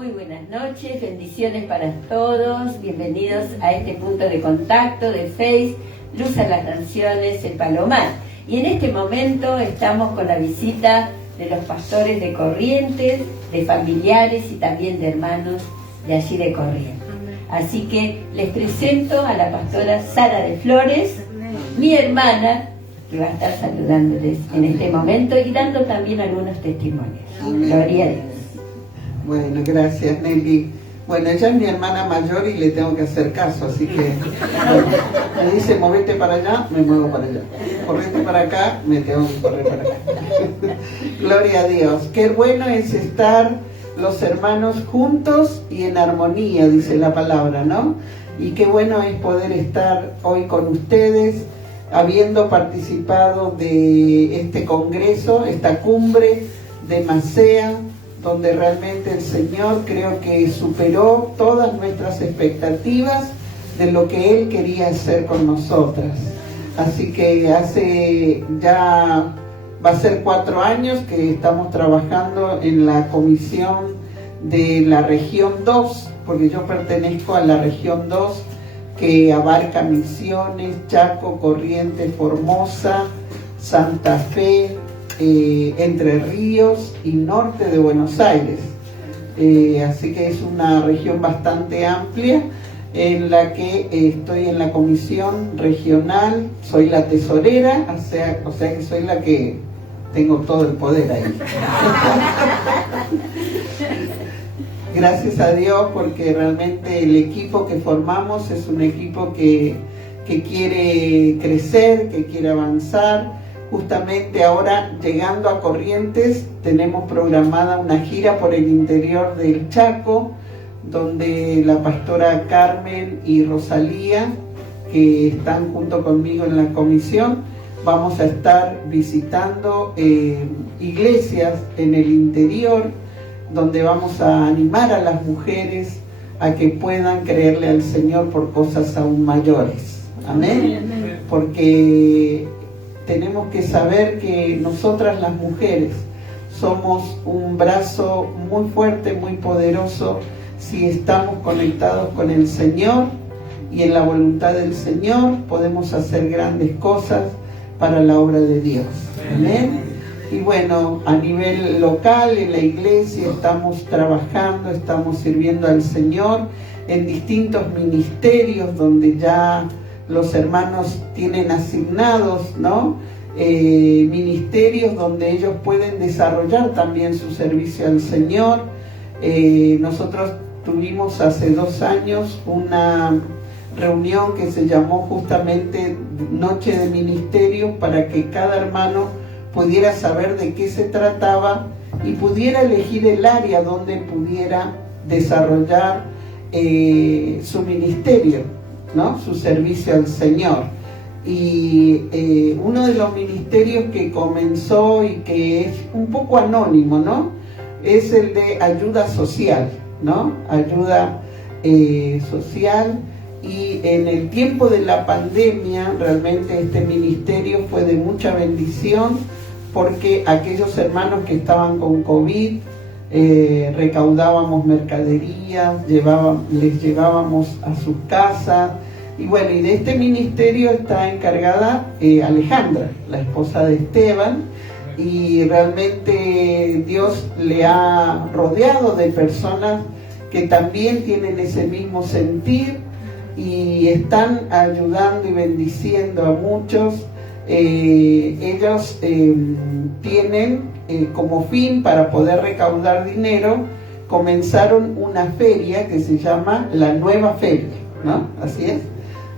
Muy buenas noches, bendiciones para todos, bienvenidos a este punto de contacto de Face, Luz a las Naciones, el Palomar. Y en este momento estamos con la visita de los pastores de Corrientes, de familiares y también de hermanos de allí de Corrientes. Así que les presento a la pastora Sara de Flores, mi hermana, que va a estar saludándoles en este momento y dando también algunos testimonios. Gloria a Dios. Bueno, gracias Nelly. Bueno, ella es mi hermana mayor y le tengo que hacer caso, así que me dice movete para allá, me muevo para allá. Correte para acá, me tengo que correr para acá. Gloria a Dios. Qué bueno es estar los hermanos juntos y en armonía, dice la palabra, ¿no? Y qué bueno es poder estar hoy con ustedes, habiendo participado de este congreso, esta cumbre de Masea, donde realmente el Señor creo que superó todas nuestras expectativas de lo que Él quería hacer con nosotras. Así que hace ya, va a ser 4 años que estamos trabajando en la comisión de la región 2, porque yo pertenezco a la región 2, que abarca Misiones, Chaco, Corrientes, Formosa, Santa Fe, Entre Ríos y norte de Buenos Aires. Así que es una región bastante amplia en la que estoy en la comisión regional, soy la tesorera, o sea que soy la que tengo todo el poder ahí. Gracias a Dios, porque realmente el equipo que formamos es un equipo que quiere crecer, que quiere avanzar. Justamente ahora, llegando a Corrientes, tenemos programada una gira por el interior del Chaco, donde la pastora Carmen y Rosalía, que están junto conmigo en la comisión, vamos a estar visitando iglesias en el interior, donde vamos a animar a las mujeres a que puedan creerle al Señor por cosas aún mayores. Amén. Porque tenemos que saber que nosotras las mujeres somos un brazo muy fuerte, muy poderoso, si estamos conectados con el Señor y en la voluntad del Señor podemos hacer grandes cosas para la obra de Dios. Amén. Y bueno, a nivel local, en la iglesia, estamos trabajando, estamos sirviendo al Señor en distintos ministerios donde ya los hermanos tienen asignados, ¿no? Ministerios donde ellos pueden desarrollar también su servicio al Señor. Nosotros tuvimos hace 2 años una reunión que se llamó justamente Noche de Ministerio, para que cada hermano pudiera saber de qué se trataba y pudiera elegir el área donde pudiera desarrollar su ministerio, ¿no? Su servicio al Señor. Y uno de los ministerios que comenzó y que es un poco anónimo, ¿no? Es el de ayuda social, ¿no? Ayuda social. Y en el tiempo de la pandemia realmente este ministerio fue de mucha bendición, porque aquellos hermanos que estaban con COVID, recaudábamos mercadería, les llevábamos a sus casas. Y bueno, y de este ministerio está encargada Alejandra, la esposa de Esteban, y realmente Dios le ha rodeado de personas que también tienen ese mismo sentir y están ayudando y bendiciendo a muchos. Ellos tienen como fin, para poder recaudar dinero, comenzaron una feria que se llama la Nueva Feria, ¿no? Así es,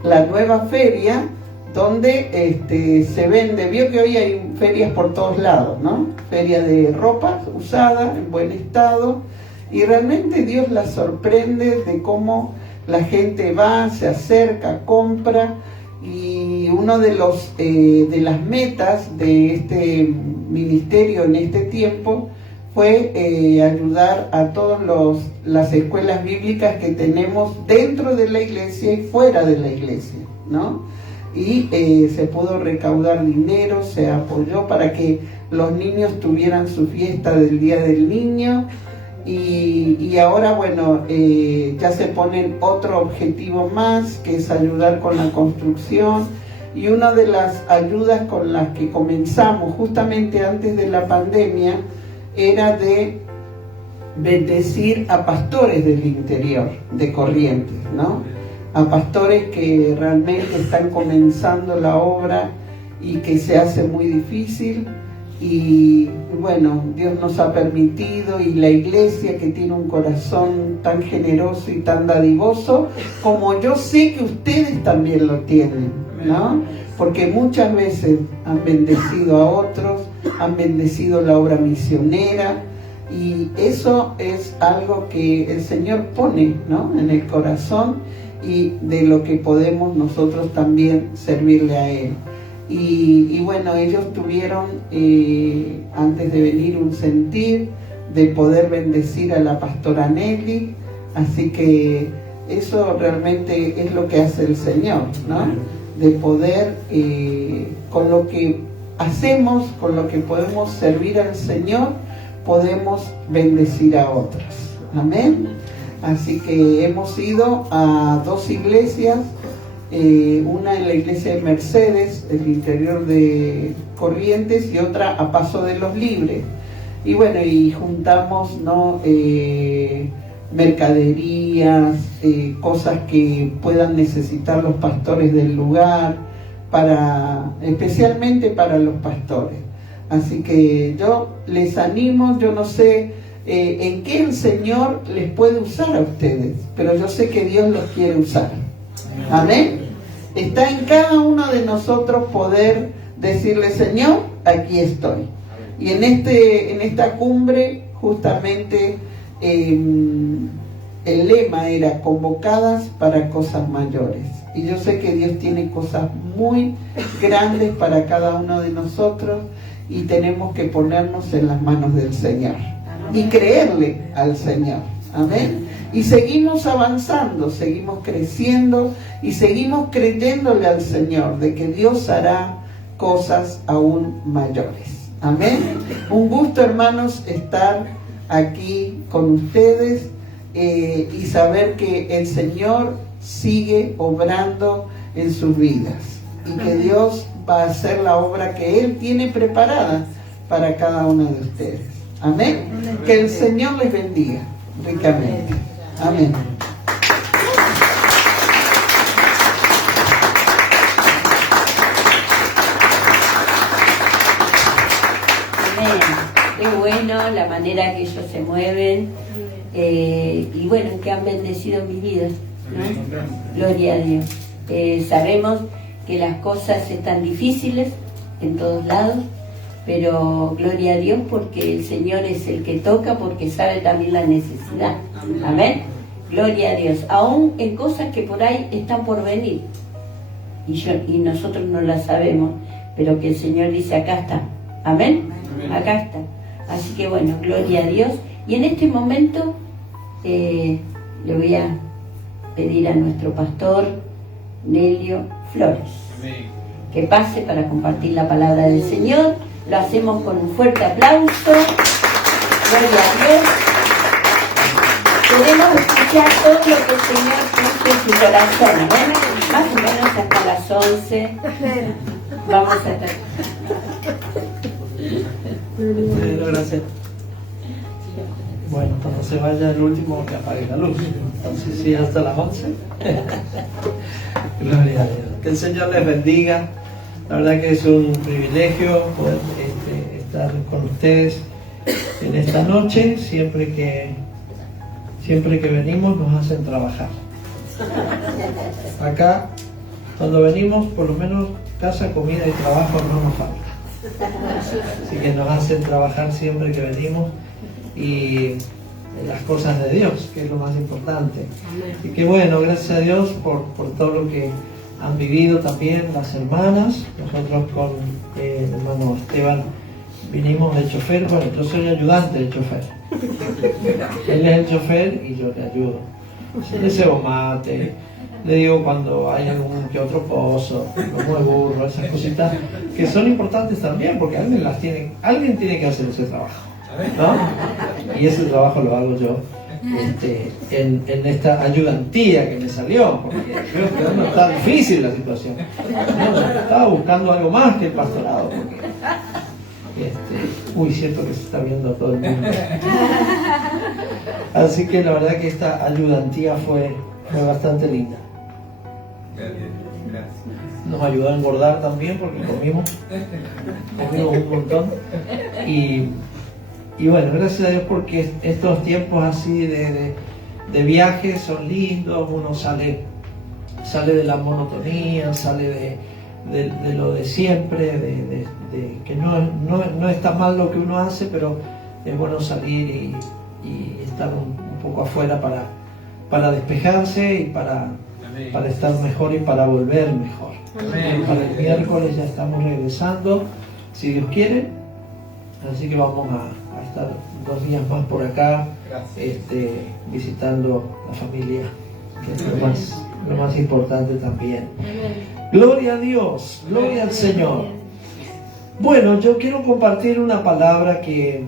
la Nueva Feria, donde se vende, vio que hoy hay ferias por todos lados, ¿no? Feria de ropa usada, en buen estado, y realmente Dios la sorprende de cómo la gente va, se acerca, compra. Y uno de las metas de este ministerio en este tiempo fue ayudar a todas las escuelas bíblicas que tenemos dentro de la iglesia y fuera de la iglesia, ¿no? Y se pudo recaudar dinero, se apoyó para que los niños tuvieran su fiesta del Día del Niño. y ahora, bueno, ya se ponen otro objetivo más, que es ayudar con la construcción. Y una de las ayudas con las que comenzamos justamente antes de la pandemia era de bendecir a pastores del interior de Corrientes, ¿no? A pastores que realmente están comenzando la obra y que se hace muy difícil. Y bueno, Dios nos ha permitido, y la iglesia, que tiene un corazón tan generoso y tan dadivoso, como yo sé que ustedes también lo tienen, ¿no? Porque muchas veces han bendecido a otros, han bendecido la obra misionera, y eso es algo que el Señor pone, ¿no?, en el corazón, y de lo que podemos nosotros también servirle a Él. Y bueno, ellos tuvieron antes de venir un sentir de poder bendecir a la pastora Nelly, así que eso realmente es lo que hace el Señor, ¿no? De poder, con lo que hacemos, con lo que podemos servir al Señor, podemos bendecir a otros. Amén. Así que hemos ido a 2 iglesias, una en la iglesia de Mercedes, el interior de Corrientes, y otra a Paso de los Libres. Y bueno, y juntamos, ¿no?, mercaderías, cosas que puedan necesitar los pastores del lugar, especialmente para los pastores. Así que yo les animo, yo no sé en qué el Señor les puede usar a ustedes, pero yo sé que Dios los quiere usar. Amén. Está en cada uno de nosotros poder decirle: Señor, aquí estoy. Y en esta cumbre, justamente, el lema era convocadas para cosas mayores. Y yo sé que Dios tiene cosas muy grandes para cada uno de nosotros, y tenemos que ponernos en las manos del Señor y creerle al Señor. Amén. Y seguimos avanzando, seguimos creciendo y seguimos creyéndole al Señor de que Dios hará cosas aún mayores. Amén. Un gusto, hermanos, estar aquí con ustedes y saber que el Señor sigue obrando en sus vidas y que Dios va a hacer la obra que Él tiene preparada para cada uno de ustedes. Amén. Que el Señor les bendiga ricamente. Amén. Amén. Qué bueno la manera que ellos se mueven, y bueno, que han bendecido mis vidas, ¿no? Gloria a Dios. Sabemos que las cosas están difíciles en todos lados, pero gloria a Dios, porque el Señor es el que toca, porque sabe también la necesidad. Amén. Gloria a Dios. Aún en cosas que por ahí están por venir y nosotros no las sabemos, pero que el Señor dice: acá está. Amén. Acá está. Así que bueno, gloria a Dios. Y en este momento le voy a pedir a nuestro pastor Nelio Flores que pase para compartir la palabra del Señor. Lo hacemos con un fuerte aplauso. Gloria a Dios. Queremos escuchar todo lo que el Señor puso en su corazón, ¿no? Más o menos hasta las 11 vamos a estar. Gracias. Bueno, cuando se vaya el último, que apague la luz. Entonces, sí, hasta las 11. Gloria a Dios. Que el Señor les bendiga. La verdad que es un privilegio poder estar con ustedes en esta noche. Siempre que venimos nos hacen trabajar. Acá, cuando venimos, por lo menos casa, comida y trabajo no nos falta. Así que nos hacen trabajar siempre que venimos, y las cosas de Dios, que es lo más importante. Y que bueno, gracias a Dios por todo lo que han vivido también las hermanas. Nosotros con el hermano Esteban vinimos de chofer. Bueno, yo soy ayudante del chofer. Él es el chofer y yo le ayudo. Le cebo mate, le digo cuando hay algún que otro pozo, como el burro, esas cositas que son importantes también, porque alguien tiene que hacer ese trabajo. ¿no? Y ese trabajo lo hago yo en esta ayudantía que me salió, porque creo que no está difícil la situación. No, estaba buscando algo más que el pastorado, porque cierto que se está viendo a todo el mundo. Así que la verdad que esta ayudantía fue bastante linda. Nos ayudó a engordar también porque comimos un montón. Y bueno, gracias a Dios porque estos tiempos así de viajes son lindos, uno sale de la monotonía, sale de lo de siempre, de que no está mal lo que uno hace, pero es bueno salir y estar un poco afuera para despejarse y para estar mejor y para volver mejor. Para el miércoles ya estamos regresando, si Dios quiere, así que vamos a estar 2 días más por acá, visitando la familia, que es lo más importante también. Gloria a Dios, gloria al Señor. Bueno, yo quiero compartir una palabra que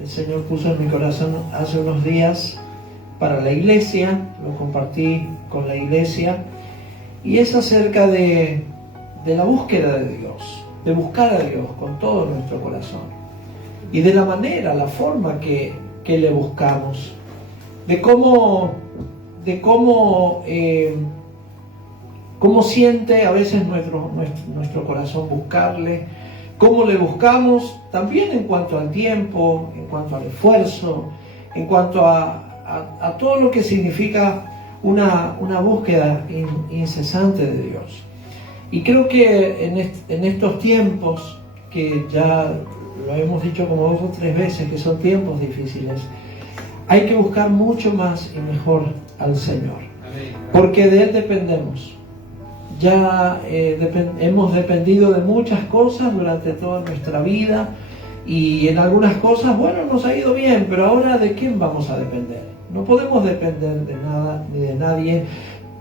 el Señor puso en mi corazón hace unos días para la iglesia, lo compartí con la iglesia, y es acerca de la búsqueda de Dios, de buscar a Dios con todo nuestro corazón, y de la manera, la forma que le buscamos, de cómo siente a veces nuestro corazón buscarle, cómo le buscamos también en cuanto al tiempo, en cuanto al esfuerzo, en cuanto a todo lo que significa una búsqueda incesante de Dios. Y creo que en estos tiempos, que ya lo hemos dicho como 2 o 3 veces, que son tiempos difíciles, hay que buscar mucho más y mejor al Señor, porque de Él dependemos. Ya hemos dependido de muchas cosas durante toda nuestra vida, y en algunas cosas, bueno, nos ha ido bien, pero ahora ¿de quién vamos a depender? No podemos depender de nada ni de nadie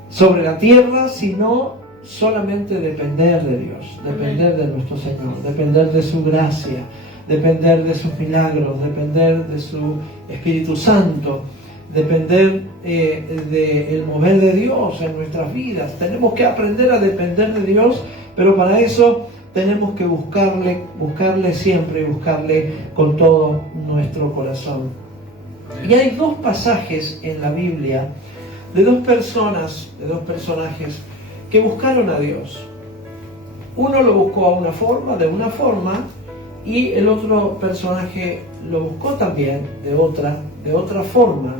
sobre la tierra, sino solamente depender de Dios, depender de nuestro Señor, depender de su gracia, depender de sus milagros, depender de su Espíritu Santo, depender del mover de Dios en nuestras vidas. Tenemos que aprender a depender de Dios, pero para eso tenemos que buscarle siempre, buscarle con todo nuestro corazón. Y hay 2 pasajes en la Biblia de 2 personajes que buscaron a Dios. Uno lo buscó de una forma, y el otro personaje lo buscó también de otra forma.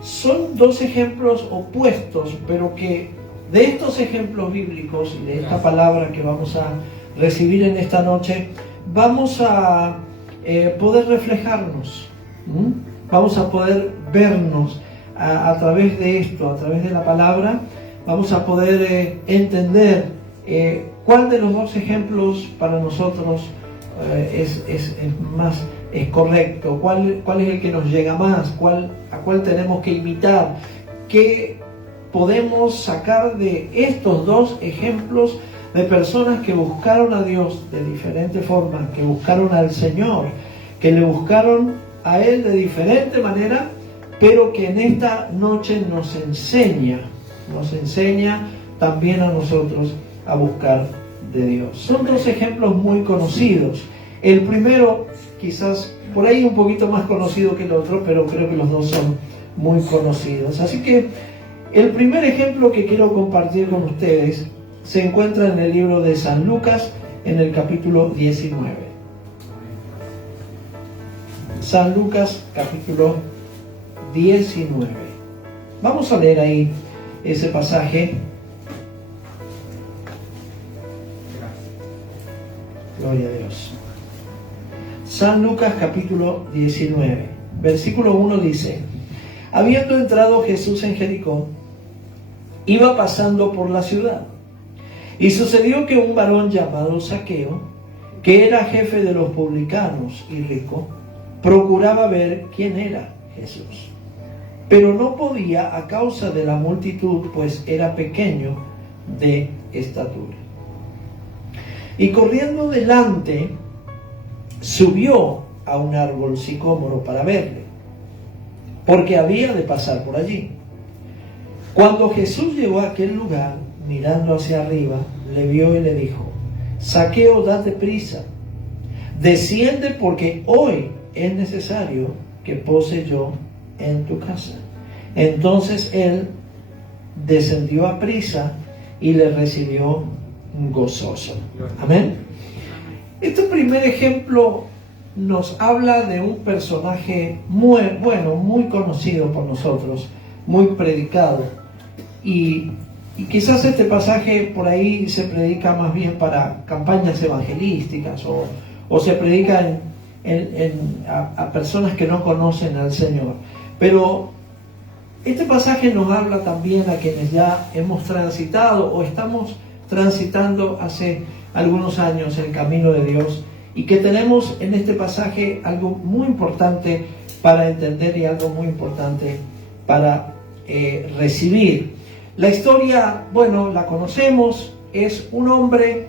Son 2 ejemplos opuestos, pero que de estos ejemplos bíblicos y de esta palabra que vamos a recibir en esta noche, vamos a poder reflejarnos, vamos a poder vernos a través de esto, a través de la palabra. Vamos a poder entender cuál de los 2 ejemplos para nosotros es más correcto, cuál es el que nos llega más, a cuál tenemos que imitar, qué podemos sacar de estos 2 ejemplos de personas que buscaron a Dios de diferente forma, que buscaron al Señor, que le buscaron a Él de diferente manera, pero que en esta noche nos enseña también a nosotros a buscar de Dios. Son 2 ejemplos muy conocidos. El primero, quizás por ahí un poquito más conocido que el otro, pero creo que los 2 son muy conocidos. Así que el primer ejemplo que quiero compartir con ustedes se encuentra en el libro de San Lucas, en el capítulo 19. San Lucas, capítulo 19. Vamos a leer ahí ese pasaje. Gloria a Dios. San Lucas capítulo 19, versículo 1 dice: habiendo entrado Jesús en Jericó, iba pasando por la ciudad, y sucedió que un varón llamado Zaqueo, que era jefe de los publicanos y rico, procuraba ver quién era Jesús, pero no podía a causa de la multitud, pues era pequeño de estatura. Y corriendo delante, subió a un árbol sicómoro para verle, porque había de pasar por allí. Cuando Jesús llegó a aquel lugar, mirando hacia arriba, le vio y le dijo: Zaqueo, date prisa, desciende, porque hoy es necesario que pose yo en tu casa. Entonces él descendió a prisa y le recibió gozoso. Amén. Este primer ejemplo nos habla de un personaje muy conocido por nosotros, muy predicado, y quizás este pasaje por ahí se predica más bien para campañas evangelísticas o se predica a personas que no conocen al Señor. Pero este pasaje nos habla también a quienes ya hemos transitado o estamos transitando hace algunos años el camino de Dios, y que tenemos en este pasaje algo muy importante para entender y algo muy importante para recibir. La historia, bueno, la conocemos, es un hombre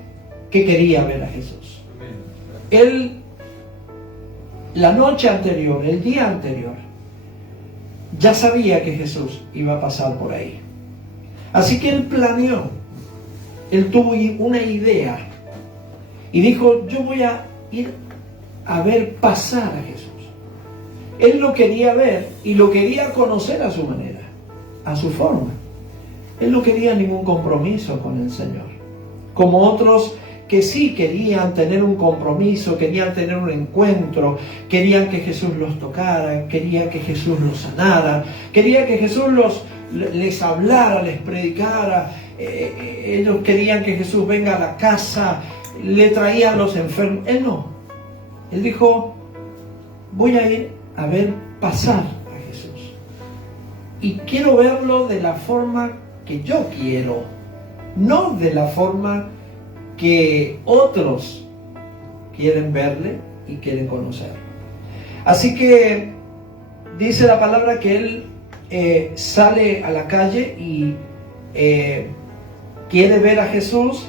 que quería ver a Jesús. Él, la noche anterior, el día anterior, ya sabía que Jesús iba a pasar por ahí. Así que él planeó, él tuvo una idea y dijo: yo voy a ir a ver pasar a Jesús. Él lo quería ver y lo quería conocer a su manera, a su forma. Él no quería ningún compromiso con el Señor, como otros que sí querían tener un compromiso, querían tener un encuentro, querían que Jesús los tocara, querían que Jesús los sanara, querían que Jesús les hablara, les predicara. Ellos querían que Jesús venga a la casa, le traían los enfermos. Él no. Él dijo: voy a ir a ver pasar a Jesús. Y quiero verlo de la forma que yo quiero, no de la forma que otros quieren verle y quieren conocerlo. Así que dice la palabra que él sale a la calle y quiere ver a Jesús,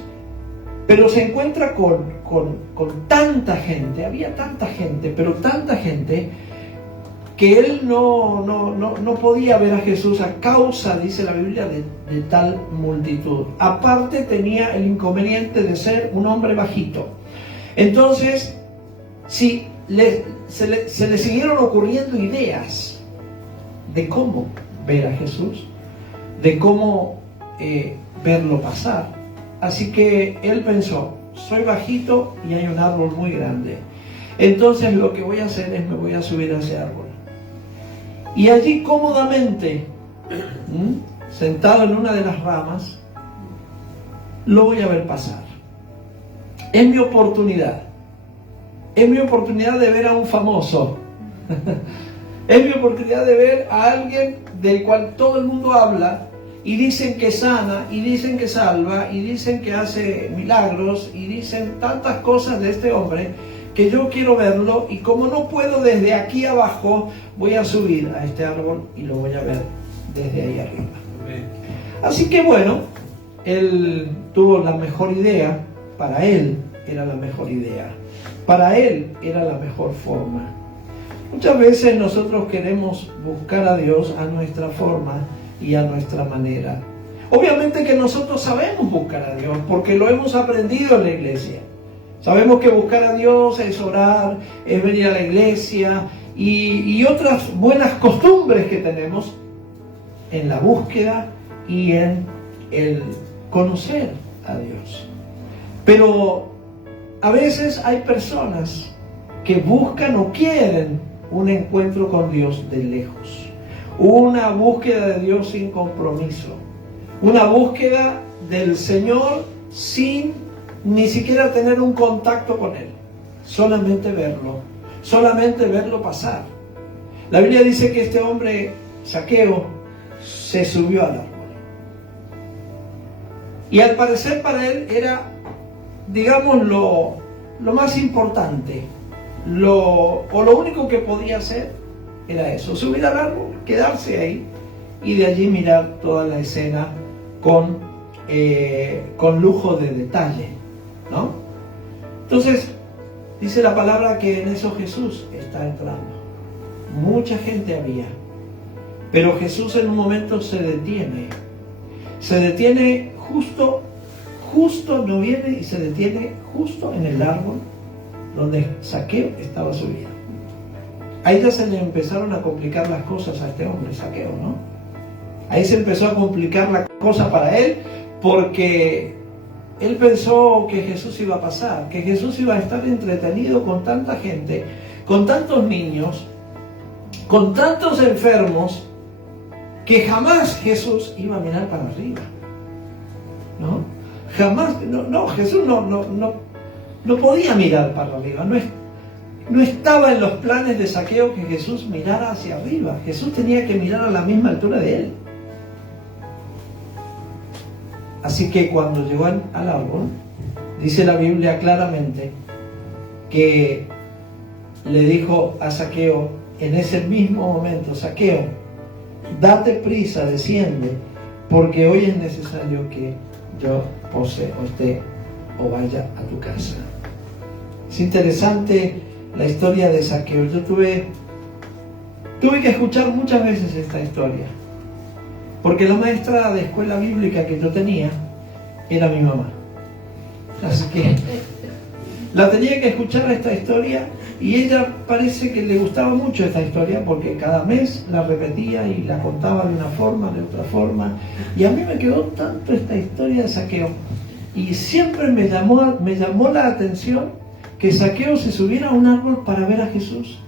pero se encuentra con tanta gente, había tanta gente, pero tanta gente, que él no podía ver a Jesús a causa, dice la Biblia, de tal multitud. Aparte tenía el inconveniente de ser un hombre bajito. Entonces, se le siguieron ocurriendo ideas de cómo ver a Jesús, de cómo verlo pasar. Así que él pensó: soy bajito y hay un árbol muy grande. Entonces lo que voy a hacer es me voy a subir a ese árbol. Y allí cómodamente, sentado en una de las ramas, lo voy a ver pasar. Es mi oportunidad. Es mi oportunidad de ver a un famoso. Es mi oportunidad de ver a alguien del cual todo el mundo habla, y dicen que sana, y dicen que salva, y dicen que hace milagros, y dicen tantas cosas de este hombre, que yo quiero verlo, y como no puedo desde aquí abajo, voy a subir a este árbol y lo voy a ver desde ahí arriba. Amén. Así que bueno, él tuvo la mejor idea. Para él era la mejor idea, para él era la mejor forma. Muchas veces nosotros queremos buscar a Dios a nuestra forma y a nuestra manera. Obviamente que nosotros sabemos buscar a Dios, porque lo hemos aprendido en la iglesia. Sabemos que buscar a Dios es orar, es venir a la iglesia y otras buenas costumbres que tenemos en la búsqueda y en el conocer a Dios. Pero a veces hay personas que buscan o quieren un encuentro con Dios de lejos, una búsqueda de Dios sin compromiso, una búsqueda del Señor sin ni siquiera tener un contacto con Él, solamente verlo pasar. La Biblia dice que este hombre, Zaqueo, se subió al árbol. Y al parecer para él era, digamos, lo más importante, lo único que podía hacer era eso: subir al árbol, quedarse ahí y de allí mirar toda la escena con lujo de detalle, ¿no? Entonces, Dice la palabra que en eso Jesús está entrando. Mucha gente había, pero Jesús en un momento se detiene. Se detiene justo no viene y se detiene justo en el árbol donde Zaqueo estaba subido. Ahí ya se le empezaron a complicar las cosas a este hombre, Zaqueo, ¿no? Ahí se empezó a complicar la cosa para él, porque él pensó que Jesús iba a pasar, que Jesús iba a estar entretenido con tanta gente, con tantos niños, con tantos enfermos, que jamás Jesús iba a mirar para arriba, ¿no? Jamás, Jesús no podía mirar para arriba, no estaba en los planes de Zaqueo que Jesús mirara hacia arriba. Jesús tenía que mirar a la misma altura de él. Así que cuando llegó al árbol, dice la Biblia claramente que le dijo a Zaqueo en ese mismo momento: Zaqueo, date prisa, desciende, porque hoy es necesario que yo pose o esté o vaya a tu casa. Es interesante la historia de Zaqueo. Yo tuve que escuchar muchas veces esta historia, porque la maestra de escuela bíblica que yo tenía era mi mamá. Así que la tenía que escuchar esta historia, y ella parece que le gustaba mucho esta historia, porque cada mes la repetía y la contaba de una forma, de otra forma, y a mí me quedó tanto esta historia de Zaqueo, y siempre me llamó la atención que Zaqueo se subiera a un árbol para ver a Jesús,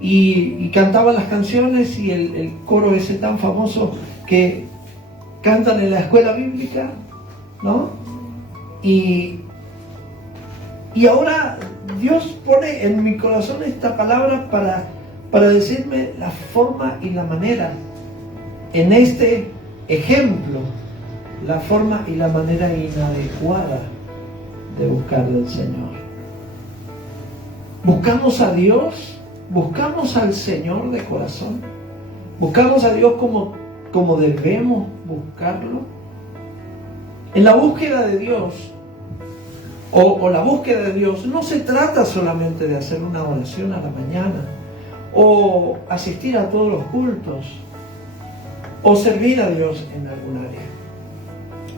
y cantaba las canciones y el coro ese tan famoso que cantan en la escuela bíblica, ¿no? Y ahora Dios pone en mi corazón esta palabra para decirme la forma y la manera, en este ejemplo, la forma y la manera inadecuada de buscar al Señor. ¿Buscamos a Dios? ¿Buscamos al Señor de corazón? ¿Buscamos a Dios como debemos buscarlo? En la búsqueda de Dios, o la búsqueda de Dios, no se trata solamente de hacer una oración a la mañana, o asistir a todos los cultos, o servir a Dios en algún área.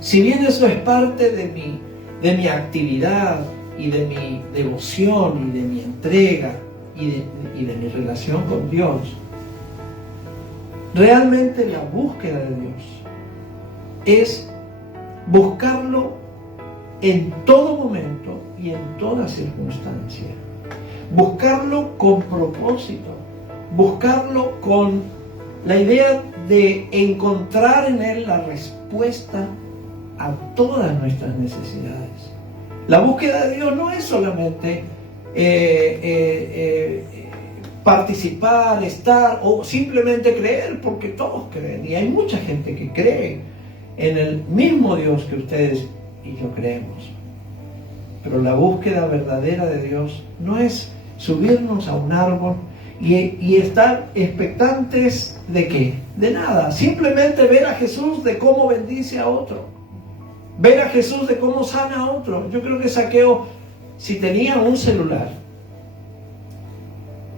Si bien eso es parte de mi actividad y de mi devoción y de mi entrega y de mi relación con Dios, realmente la búsqueda de Dios es buscarlo en todo momento y en toda circunstancia. Buscarlo con propósito, buscarlo con la idea de encontrar en Él la respuesta a todas nuestras necesidades. La búsqueda de Dios no es solamente participar, estar o simplemente creer, porque todos creen, y hay mucha gente que cree en el mismo Dios que ustedes y yo creemos. Pero la búsqueda verdadera de Dios no es subirnos a un árbol y estar expectantes ¿de qué? De nada. Simplemente ver a Jesús de cómo bendice a otro, ver a Jesús de cómo sana a otro. Yo creo que Zaqueo, si tenía un celular,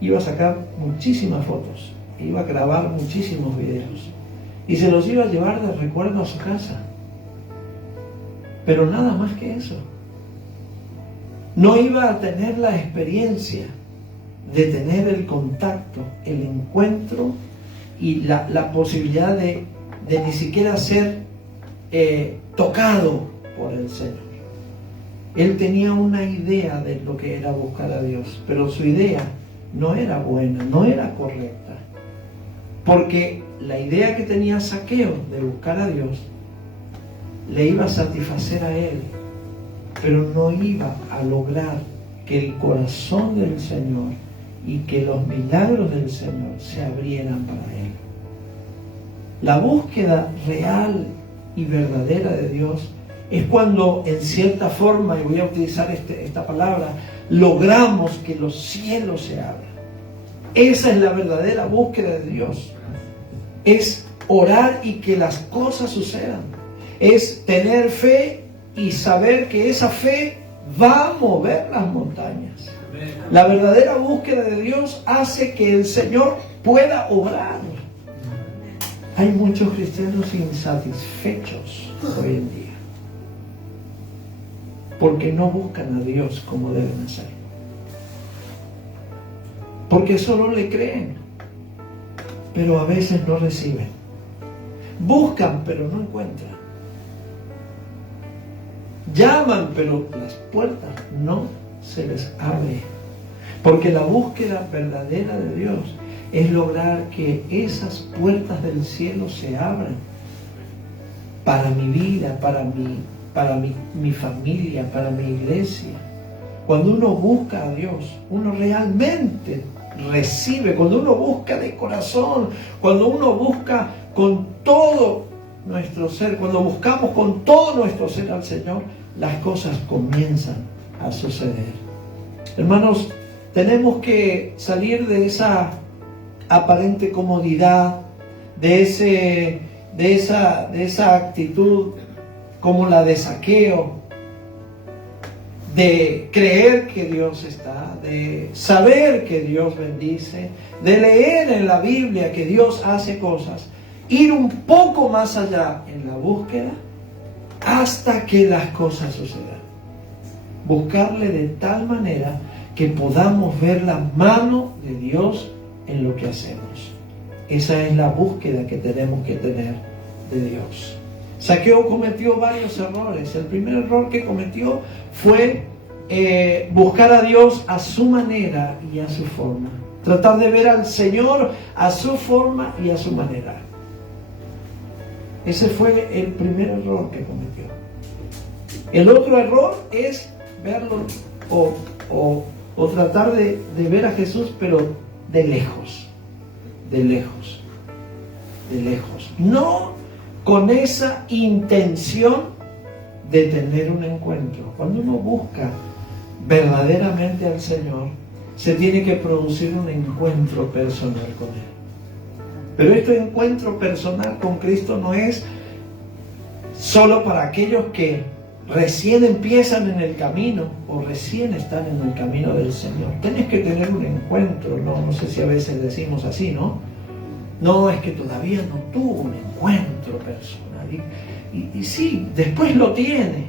iba a sacar muchísimas fotos, iba a grabar muchísimos videos y se los iba a llevar de recuerdo a su casa. Pero nada más que eso. No iba a tener la experiencia de tener el contacto, el encuentro y la posibilidad de ni siquiera ser tocado por el Señor. Él tenía una idea de lo que era buscar a Dios, pero su idea no era buena, no era correcta. Porque la idea que tenía Zaqueo de buscar a Dios le iba a satisfacer a él, pero no iba a lograr que el corazón del Señor y que los milagros del Señor se abrieran para él. La búsqueda real y verdadera de Dios es cuando, en cierta forma, y voy a utilizar esta palabra, logramos que los cielos se abran. Esa es la verdadera búsqueda de Dios. Es orar y que las cosas sucedan. Es tener fe y saber que esa fe va a mover las montañas. La verdadera búsqueda de Dios hace que el Señor pueda obrar. Hay muchos cristianos insatisfechos hoy en día, porque no buscan a Dios como deben hacer. Porque solo le creen, pero a veces no reciben. Buscan, pero no encuentran. Llaman, pero las puertas no se les abre. Porque la búsqueda verdadera de Dios es lograr que esas puertas del cielo se abran para mi vida, para mi familia, para mi iglesia. Cuando uno busca a Dios, uno realmente recibe. Cuando uno busca de corazón, cuando uno busca con todo nuestro ser, cuando buscamos con todo nuestro ser al Señor, las cosas comienzan a suceder. Hermanos, tenemos que salir de esa aparente comodidad, de esa actitud como la de Zaqueo, de creer que Dios está, de saber que Dios bendice, de leer en la Biblia que Dios hace cosas, ir un poco más allá en la búsqueda hasta que las cosas sucedan. Buscarle de tal manera que podamos ver la mano de Dios en lo que hacemos. Esa es la búsqueda que tenemos que tener de Dios. Zaqueo cometió varios errores. El primer error que cometió fue buscar a Dios a su manera y a su forma. Tratar de ver al Señor a su forma y a su manera. Ese fue el primer error que cometió. El otro error es verlo o tratar de ver a Jesús, pero de lejos. De lejos. De lejos. No con esa intención de tener un encuentro. Cuando uno busca verdaderamente al Señor, se tiene que producir un encuentro personal con Él. Pero este encuentro personal con Cristo no es solo para aquellos que recién empiezan en el camino o recién están en el camino del Señor. Tienes que tener un encuentro, no sé si a veces decimos así, ¿no? No, es que todavía no tuvo un encuentro personal. Y sí, después lo tiene,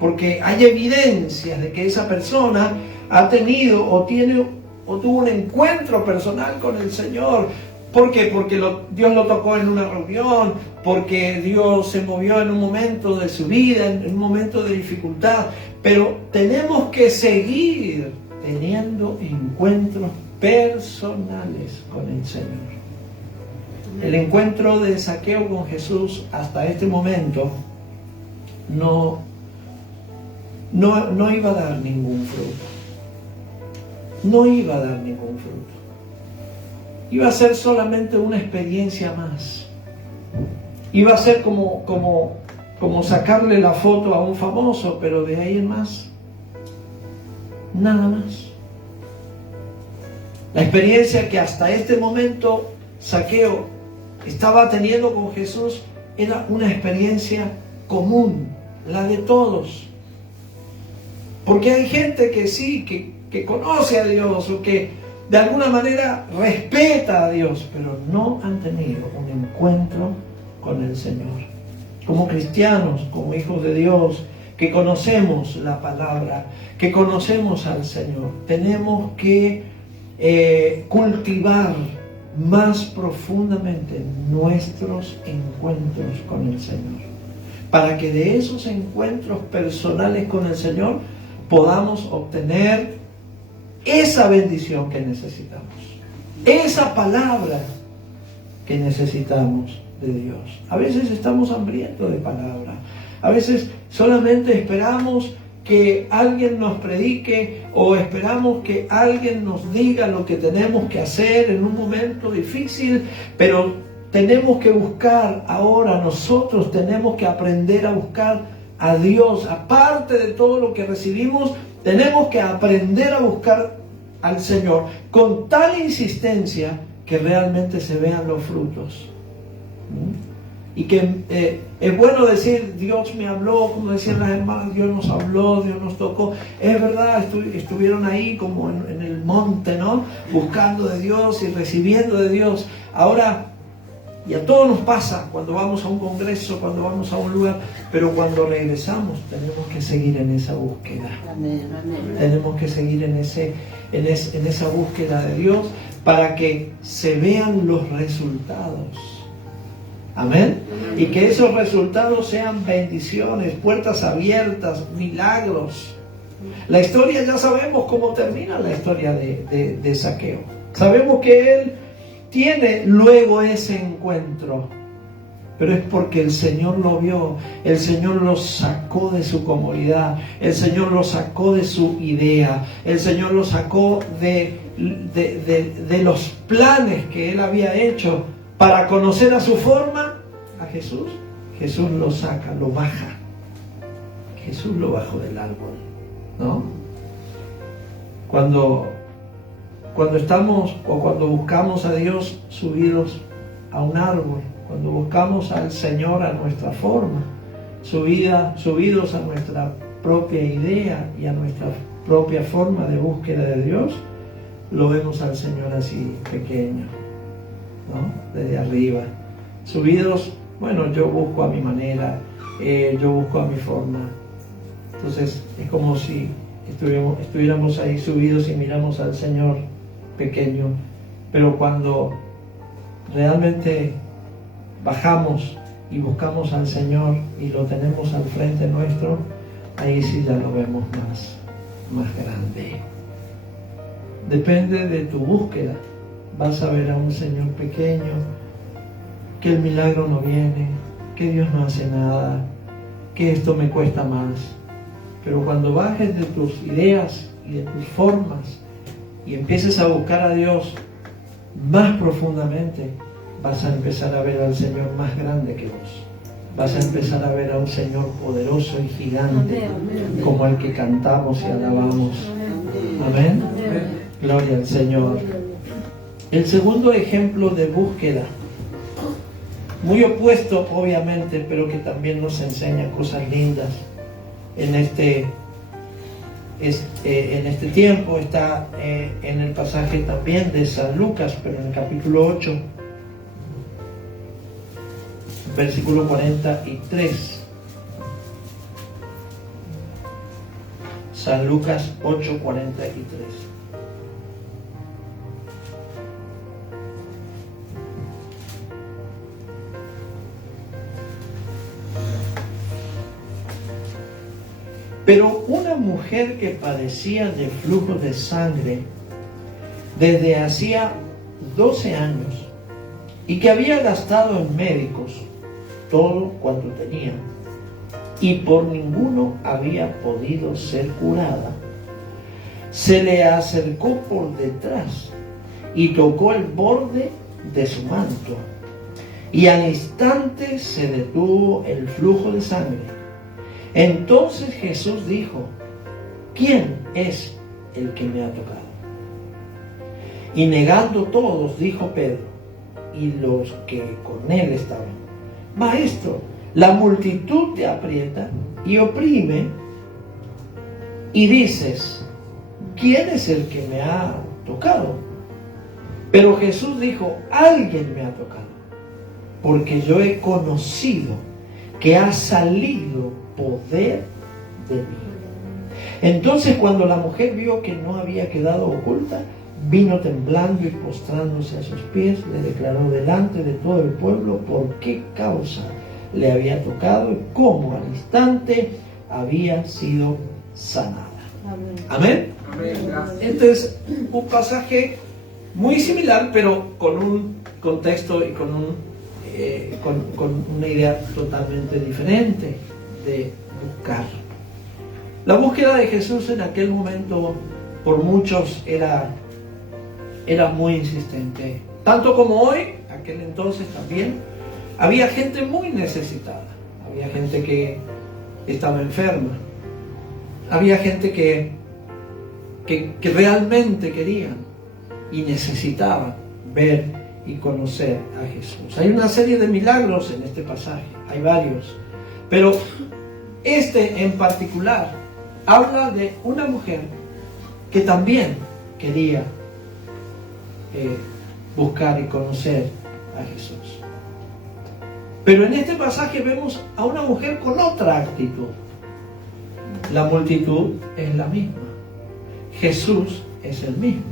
porque hay evidencias de que esa persona ha tenido o tuvo un encuentro personal con el Señor. ¿Por qué? Porque Dios lo tocó en una reunión, porque Dios se movió en un momento de su vida, en un momento de dificultad. Pero tenemos que seguir teniendo encuentros personales con el Señor. El encuentro de Zaqueo con Jesús hasta este momento no iba a dar ningún fruto. No iba a dar ningún fruto. Iba a ser solamente una experiencia más. Iba a ser como sacarle la foto a un famoso, pero de ahí en más, nada más. La experiencia que hasta este momento Zaqueo estaba teniendo con Jesús era una experiencia común, la de todos. Porque hay gente que sí, que conoce a Dios o que de alguna manera respeta a Dios, pero no han tenido un encuentro con el Señor. Como cristianos, como hijos de Dios, que conocemos la palabra, que conocemos al Señor, tenemos que cultivar más profundamente nuestros encuentros con el Señor, para que de esos encuentros personales con el Señor podamos obtener esa bendición que necesitamos, esa palabra que necesitamos de Dios. A veces estamos hambrientos de palabra, a veces solamente esperamos que alguien nos predique o esperamos que alguien nos diga lo que tenemos que hacer en un momento difícil, pero tenemos que buscar ahora, nosotros tenemos que aprender a buscar a Dios. Aparte de todo lo que recibimos, tenemos que aprender a buscar al Señor con tal insistencia que realmente se vean los frutos. y que es bueno decir, Dios me habló, como decían las hermanas, Dios nos habló, Dios nos tocó. Es verdad, estuvieron ahí como en el monte, ¿no? Buscando de Dios y recibiendo de Dios. Ahora, y a todos nos pasa cuando vamos a un congreso, cuando vamos a un lugar, pero cuando regresamos tenemos que seguir en esa búsqueda. Amén, amén. Tenemos que seguir en esa búsqueda de Dios para que se vean los resultados. Amén. Y que esos resultados sean bendiciones, puertas abiertas, milagros. La historia, ya sabemos cómo termina la historia de Zaqueo. Sabemos que él tiene luego ese encuentro, pero es porque el Señor lo vio, el Señor lo sacó de su comodidad, el Señor lo sacó de su idea, el Señor lo sacó de los planes que él había hecho para conocer a su forma a Jesús. Jesús lo saca, lo baja. Jesús lo bajó del árbol, ¿no? Cuando estamos o cuando buscamos a Dios subidos a un árbol, cuando buscamos al Señor a nuestra forma, subidos a nuestra propia idea y a nuestra propia forma de búsqueda de Dios, lo vemos al Señor así pequeño, ¿no? Desde arriba. Subidos, bueno, yo busco a mi manera, yo busco a mi forma. Entonces es como si estuviéramos ahí subidos y miramos al Señor pequeño, pero cuando realmente bajamos y buscamos al Señor y lo tenemos al frente nuestro, ahí sí ya lo vemos más grande. Depende de tu búsqueda. Vas a ver a un Señor pequeño, que el milagro no viene, que Dios no hace nada, que esto me cuesta más. Pero cuando bajes de tus ideas y de tus formas y empieces a buscar a Dios más profundamente, vas a empezar a ver al Señor más grande que vos. Vas a empezar a ver a un Señor poderoso y gigante, como el que cantamos y alabamos. Amén. Gloria al Señor. El segundo ejemplo de búsqueda, muy opuesto obviamente, pero que también nos enseña cosas lindas en este tiempo, está en el pasaje también de San Lucas, pero en el capítulo 8, versículo 43. San Lucas 8, 43. Pero una mujer que padecía de flujo de sangre desde hacía 12 años y que había gastado en médicos todo cuanto tenía y por ninguno había podido ser curada, se le acercó por detrás y tocó el borde de su manto, y al instante se detuvo el flujo de sangre. Entonces Jesús dijo: ¿quién es el que me ha tocado? Y negando todos, dijo Pedro y los que con él estaban: Maestro, la multitud te aprieta y oprime, y dices: ¿quién es el que me ha tocado? Pero Jesús dijo: alguien me ha tocado, porque yo he conocido que ha salido poder de mí. Entonces, cuando la mujer vio que no había quedado oculta, vino temblando y postrándose a sus pies, le declaró delante de todo el pueblo por qué causa le había tocado y cómo al instante había sido sanada. Amén. Este es un pasaje muy similar, pero con un contexto y con una idea totalmente diferente de buscar. La búsqueda de Jesús en aquel momento por muchos era muy insistente, tanto como hoy. Aquel entonces también había gente muy necesitada, había gente que estaba enferma, había gente que realmente querían y necesitaban ver y conocer a Jesús. Hay una serie de milagros en este pasaje, hay varios, pero este en particular habla de una mujer que también quería buscar y conocer a Jesús. Pero en este pasaje vemos a una mujer con otra actitud. La multitud es la misma. Jesús es el mismo.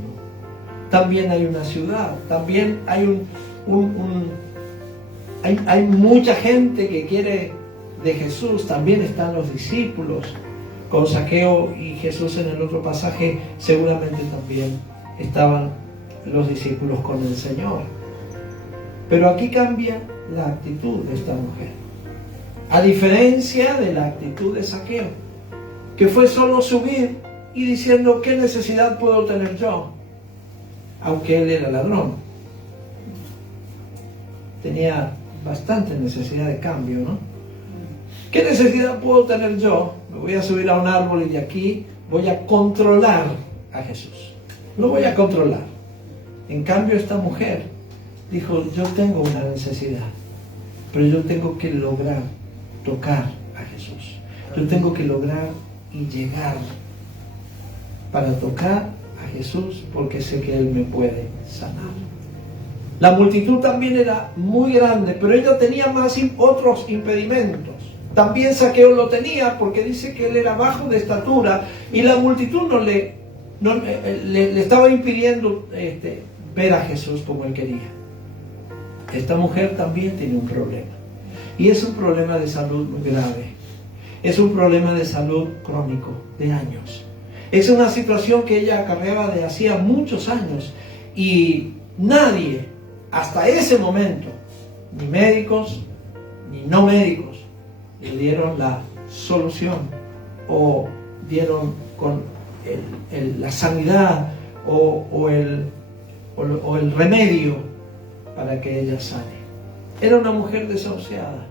También hay una ciudad, también hay hay mucha gente que quiere de Jesús, también están los discípulos. Con Zaqueo y Jesús en el otro pasaje seguramente también estaban los discípulos con el Señor. Pero aquí cambia la actitud de esta mujer. A diferencia de la actitud de Zaqueo, que fue solo subir y diciendo, ¿qué necesidad puedo tener yo? Aunque él era ladrón. Tenía bastante necesidad de cambio, ¿no? ¿Qué necesidad puedo tener yo? Me voy a subir a un árbol y de aquí voy a controlar a Jesús. Lo voy a controlar. En cambio, esta mujer dijo, yo tengo una necesidad, pero yo tengo que lograr tocar a Jesús. Yo tengo que lograr y llegar para tocar a Jesús, porque sé que Él me puede sanar. La multitud también era muy grande, pero ella tenía más otros impedimentos. También Zaqueo lo tenía, porque dice que él era bajo de estatura y la multitud le estaba impidiendo ver a Jesús como él quería. Esta mujer también tiene un problema, y es un problema de salud muy grave. Es un problema de salud crónico, de años. Es una situación que ella acarreaba de hacía muchos años, y nadie, hasta ese momento, ni médicos, ni no médicos, le dieron la solución, o dieron con la sanidad, o el remedio para que ella sane. Era una mujer desahuciada.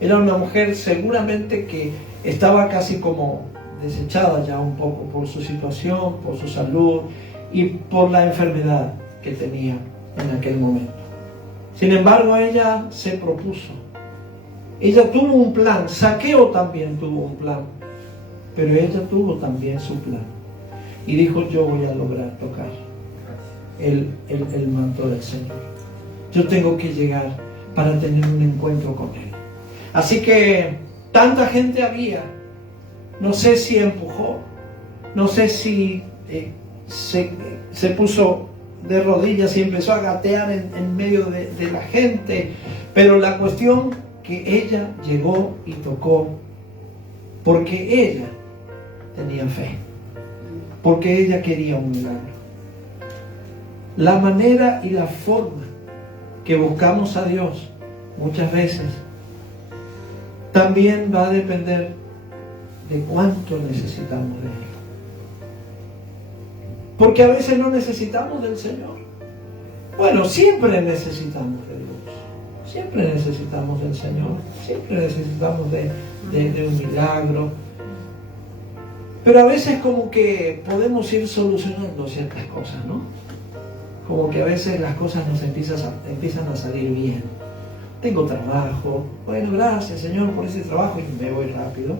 Era una mujer seguramente que estaba casi como desechada ya un poco por su situación, por su salud y por la enfermedad que tenía en aquel momento. Sin embargo, ella se propuso. Ella tuvo un plan. Zaqueo también tuvo un plan, pero ella tuvo también su plan. Y dijo, yo voy a lograr tocar el manto del Señor. Yo tengo que llegar para tener un encuentro con Él. Así que tanta gente había. No sé si empujó, no sé si se puso de rodillas y empezó a gatear en medio de la gente, pero la cuestión que ella llegó y tocó porque ella tenía fe, porque ella quería un milagro. La manera y la forma que buscamos a Dios muchas veces también va a depender de cuánto necesitamos de Él. Porque a veces no necesitamos del Señor. Bueno, siempre necesitamos de Dios. Siempre necesitamos del Señor. Siempre necesitamos de un milagro. Pero a veces como que podemos ir solucionando ciertas cosas, ¿no? Como que a veces las cosas nos empiezan a salir bien. Tengo trabajo. Bueno, gracias Señor por ese trabajo y me voy rápido.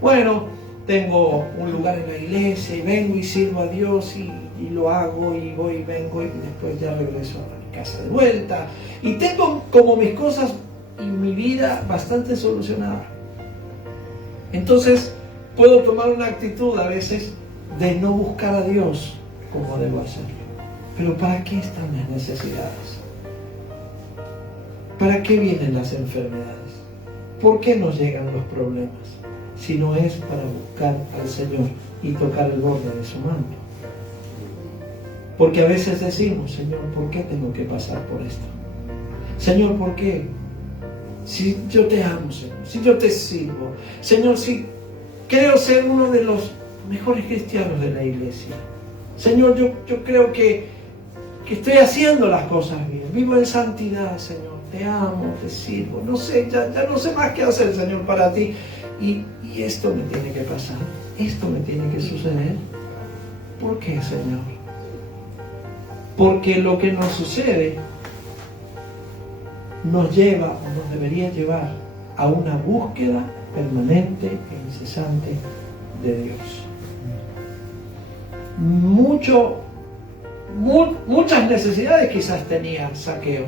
Bueno, tengo un lugar en la iglesia y vengo y sirvo a Dios y lo hago y voy y vengo y después ya regreso a mi casa de vuelta. Y tengo como mis cosas y mi vida bastante solucionada. Entonces puedo tomar una actitud a veces de no buscar a Dios como debo hacerlo. Pero ¿para qué están las necesidades? ¿Para qué vienen las enfermedades? ¿Por qué nos llegan los problemas? Si no es para buscar al Señor y tocar el borde de su manto. Porque a veces decimos, Señor, ¿por qué tengo que pasar por esto? Señor, ¿por qué? Si yo te amo, Señor, si yo te sirvo, Señor, si creo ser uno de los mejores cristianos de la iglesia. Señor, yo creo que estoy haciendo las cosas bien, vivo en santidad, Señor, te amo, te sirvo, no sé, ya no sé más qué hacer, Señor, para ti. Y esto me tiene que pasar, esto me tiene que suceder. ¿Por qué, Señor? Porque lo que nos sucede nos lleva o nos debería llevar a una búsqueda permanente e incesante de Dios. Muchas necesidades quizás tenía Zaqueo,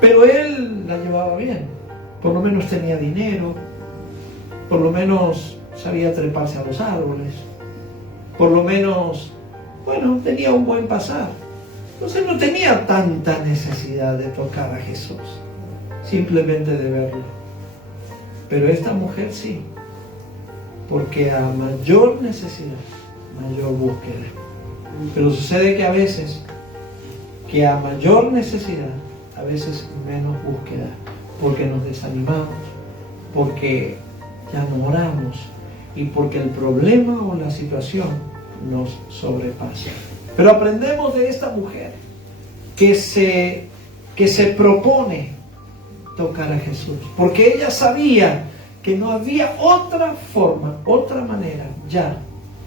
pero él la llevaba bien. Por lo menos tenía dinero, por lo menos sabía treparse a los árboles, por lo menos, bueno, tenía un buen pasar. Entonces no tenía tanta necesidad de tocar a Jesús, simplemente de verlo. Pero esta mujer sí, porque a mayor necesidad, mayor búsqueda. Pero sucede que a veces, que a mayor necesidad, a veces menos búsqueda, porque nos desanimamos, porque ya no oramos y porque el problema o la situación nos sobrepasa. Pero aprendemos de esta mujer que se propone tocar a Jesús, porque ella sabía que no había otra forma, otra manera, ya,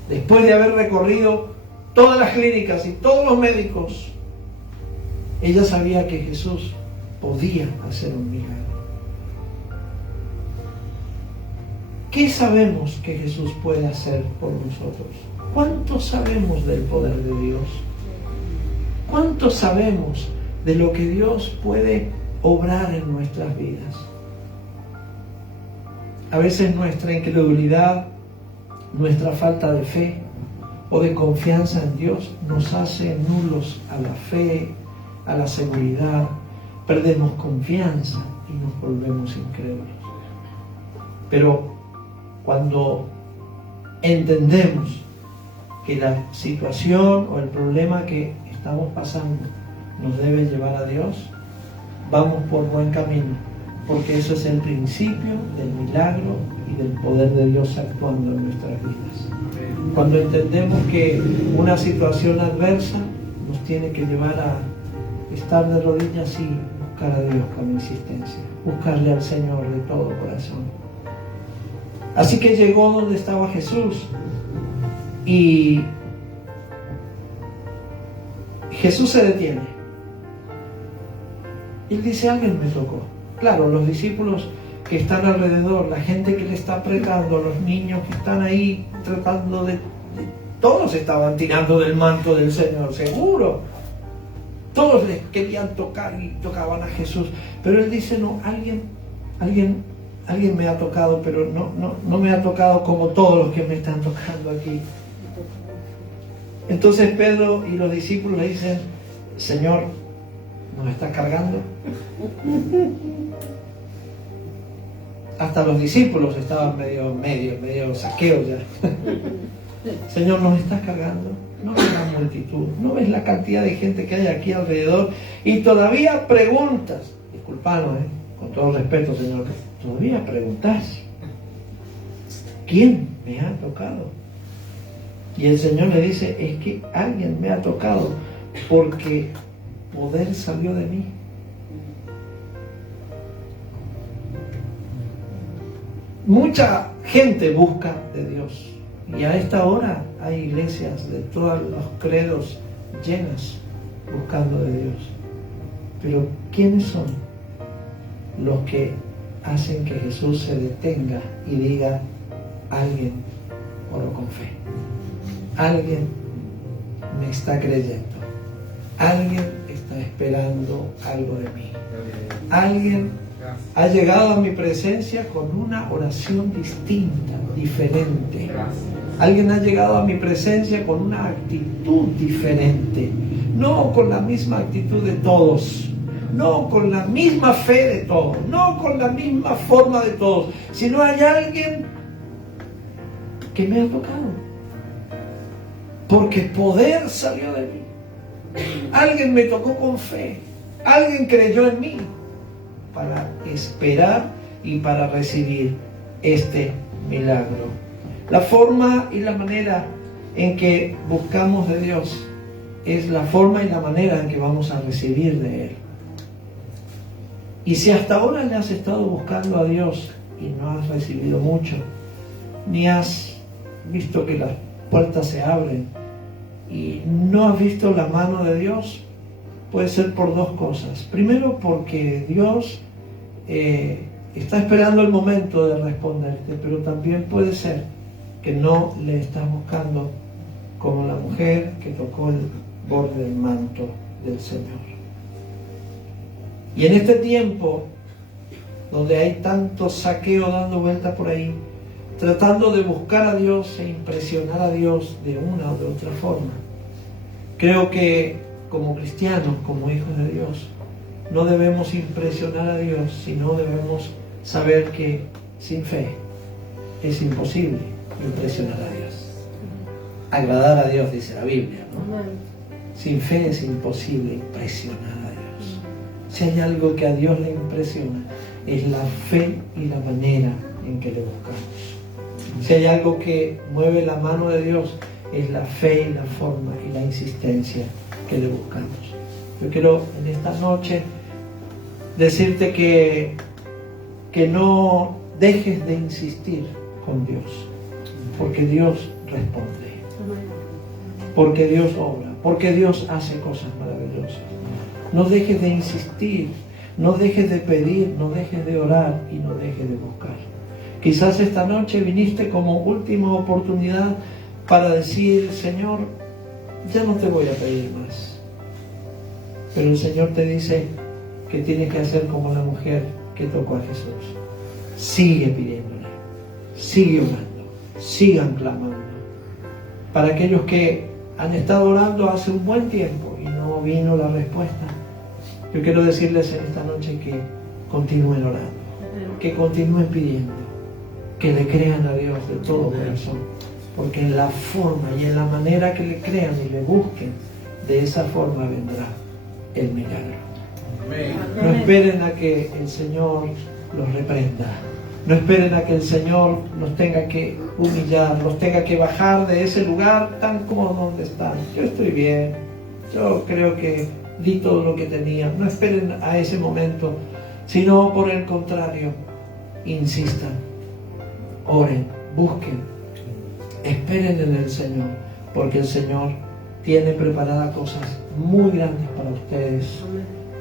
después de haber recorrido todas las clínicas y todos los médicos, ella sabía que Jesús podía hacer un milagro. ¿Qué sabemos que Jesús puede hacer por nosotros? ¿Cuánto sabemos del poder de Dios? ¿Cuánto sabemos de lo que Dios puede obrar en nuestras vidas? A veces nuestra incredulidad, nuestra falta de fe o de confianza en Dios nos hace nulos a la fe, a la seguridad, perdemos confianza y nos volvemos incrédulos. Pero cuando entendemos que la situación o el problema que estamos pasando nos debe llevar a Dios, vamos por buen camino, porque eso es el principio del milagro y del poder de Dios actuando en nuestras vidas. Cuando entendemos que una situación adversa nos tiene que llevar a estar de rodillas y buscar a Dios con insistencia, buscarle al Señor de todo corazón. Así que llegó donde estaba Jesús y Jesús se detiene. Él dice, alguien me tocó. Claro, los discípulos que están alrededor, la gente que le está apretando, los niños que están ahí tratando de... Todos estaban tirando del manto del Señor, seguro. Todos les querían tocar y tocaban a Jesús. Pero Él dice, no, alguien me ha tocado, pero no me ha tocado como todos los que me están tocando aquí. Entonces Pedro y los discípulos le dicen, Señor, ¿nos estás cargando? Hasta los discípulos estaban medio saqueos ya. Señor, ¿nos estás cargando? ¿No ves la multitud? ¿No ves la cantidad de gente que hay aquí alrededor? Y todavía preguntas, disculpanos, con todo respeto, Señor, todavía preguntas, ¿quién me ha tocado? Y el Señor le dice, es que alguien me ha tocado, porque poder salió de mí. Mucha gente busca de Dios, y a esta hora hay iglesias de todos los credos llenas buscando de Dios. Pero ¿quiénes son los que hacen que Jesús se detenga y diga, alguien oró con fe, alguien me está creyendo, alguien está esperando algo de mí, alguien ha llegado a mi presencia con una oración distinta, diferente, alguien ha llegado a mi presencia con una actitud diferente, no con la misma actitud de todos, no con la misma fe de todos, no con la misma forma de todos, sino hay alguien que me ha tocado, porque poder salió de mí, alguien me tocó con fe, alguien creyó en mí para esperar y para recibir este milagro. La forma y la manera en que buscamos de Dios es la forma y la manera en que vamos a recibir de Él. Y si hasta ahora le has estado buscando a Dios y no has recibido mucho, ni has visto que las puertas se abren y no has visto la mano de Dios, puede ser por dos cosas. Primero, porque Dios está esperando el momento de responderte, pero también puede ser que no le estás buscando como la mujer que tocó el borde del manto del Señor. Y en este tiempo, donde hay tanto saqueo dando vueltas por ahí, tratando de buscar a Dios e impresionar a Dios de una o de otra forma, creo que como cristianos, como hijos de Dios, no debemos impresionar a Dios, sino debemos saber que sin fe es imposible impresionar a Dios. Agradar a Dios, dice la Biblia, ¿no? Sin fe es imposible impresionar a Dios. Si hay algo que a Dios le impresiona, es la fe y la manera en que le buscamos. Si hay algo que mueve la mano de Dios, es la fe y la forma y la insistencia que le buscamos. Yo quiero en esta noche decirte que no dejes de insistir con Dios, porque Dios responde, porque Dios obra, porque Dios hace cosas maravillosas. No dejes de insistir, no dejes de pedir, no dejes de orar y no dejes de buscar. Quizás esta noche viniste como última oportunidad para decir: Señor, ya no te voy a pedir más. Pero el Señor te dice que tienes que hacer como la mujer que tocó a Jesús. Sigue pidiéndole, sigue orando, sigan clamando. Para aquellos que han estado orando hace un buen tiempo y no vino la respuesta, yo quiero decirles en esta noche que continúen orando, que continúen pidiendo, que le crean a Dios de todo corazón, porque en la forma y en la manera que le crean y le busquen, de esa forma vendrá el milagro. No esperen a que el Señor los reprenda. No esperen a que el Señor los tenga que humillar, los tenga que bajar de ese lugar tan cómodo donde están. Yo estoy bien, yo creo que di todo lo que tenía. No esperen a ese momento, sino por el contrario, insistan, oren, busquen, esperen en el Señor, porque el Señor tiene preparadas cosas muy grandes para ustedes.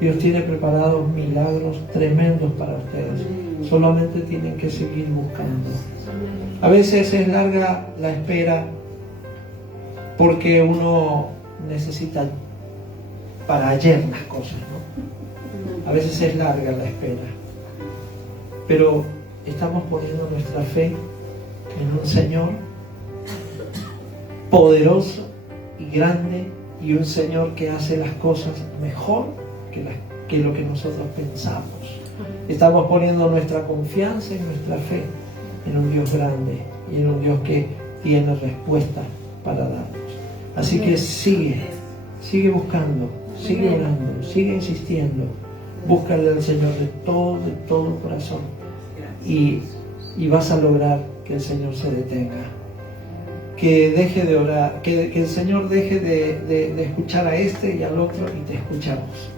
Dios tiene preparados milagros tremendos para ustedes. Solamente tienen que seguir buscando. A veces es larga la espera porque uno necesita para ayer las cosas, ¿no? A veces es larga la espera. Pero estamos poniendo nuestra fe en un Señor poderoso y grande, y un Señor que hace las cosas mejor que lo que nosotros pensamos. Estamos poniendo nuestra confianza y nuestra fe en un Dios grande y en un Dios que tiene respuesta para darnos. Así que sigue buscando, sigue orando, sigue insistiendo. Búscale al Señor de todo corazón y vas a lograr que el Señor se detenga. Que deje de orar, que el Señor deje de escuchar a este y al otro y te escuchamos.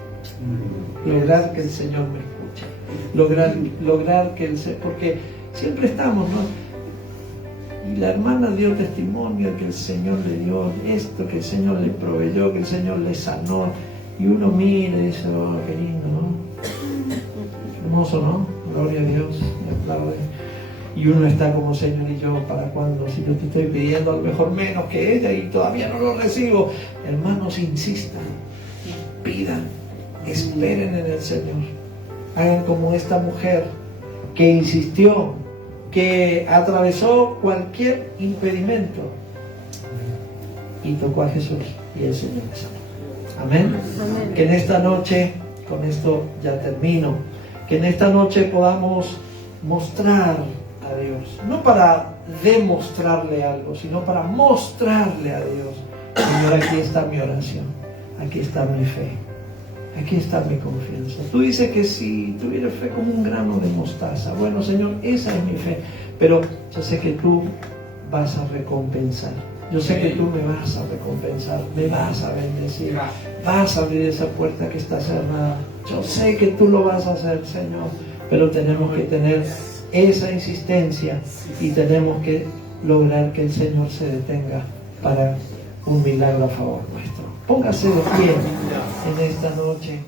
Lograr que el Señor me escuche. Lograr que porque siempre estamos, ¿no? Y la hermana dio testimonio que el Señor le dio esto, que el Señor le proveyó, que el Señor le sanó. Y uno mira y dice: oh, qué lindo, ¿no? Hermoso, ¿no? Gloria a Dios, me aplaude. Y uno está como: Señor, ¿y yo para cuándo? Si yo te estoy pidiendo a lo mejor menos que ella y todavía no lo recibo. Hermanos, insistan, pidan, esperen en el Señor. Hagan como esta mujer que insistió, que atravesó cualquier impedimento y tocó a Jesús, y el Señor le sanó. Amén. Amén. Que en esta noche, con esto ya termino, que en esta noche podamos mostrar a Dios, no para demostrarle algo, sino para mostrarle a Dios: Señor, aquí está mi oración, aquí está mi fe, aquí está mi confianza. Tú dices que si tuviera fe como un grano de mostaza, bueno, Señor, esa es mi fe, pero yo sé que tú vas a recompensar. Yo sé que tú me vas a recompensar, me vas a bendecir, vas a abrir esa puerta que está cerrada. Yo sé que tú lo vas a hacer, Señor, pero tenemos que tener esa insistencia y tenemos que lograr que el Señor se detenga para un milagro a favor nuestro. Póngase de pie. en esta noche.